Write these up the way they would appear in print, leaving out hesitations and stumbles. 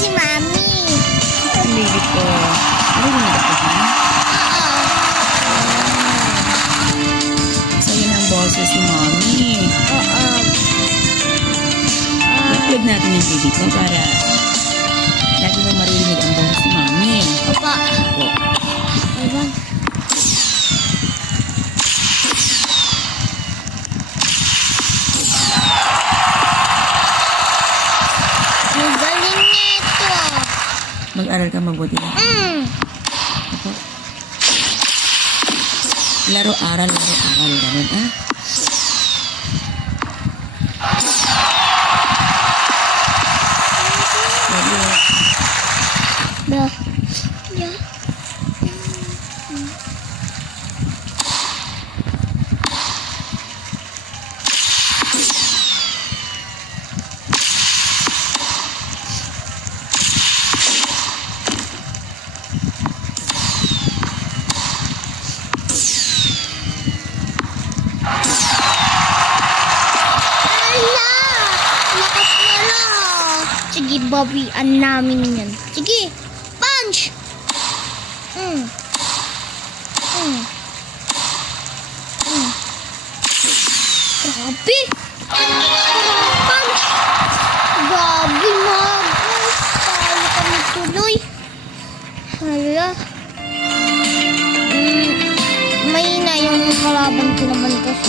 si Mami. Ang baby ko. Narinig ako dyan? So, yun ang boses si Mommy. I-upload natin yung baby ko para lagi mo maririnig ang boses si Mommy. Opa. Opo. Ayun. Ang galing nito. Mag-aral ka mabuti. Opo. Laro-aral, laro-aral. Ganun, ah? Bro. Yeah. Lakas na lang. Sige, bawian namin yan. Sige, punch! Grabe! Punch! Grabe, Magus! Tayo kami tuloy. Hala. Mahina yung kalaban ko naman kasi.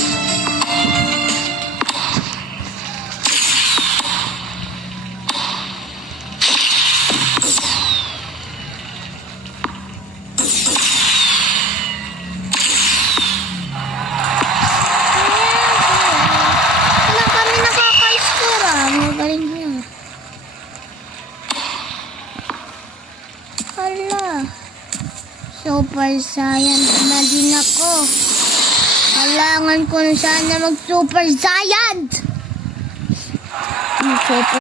Wala kami nakaka-score ah. Magaling niya. Hala. Super Saiyan na din ako. Kailangan ko na sana mag-Super Saiyan. Super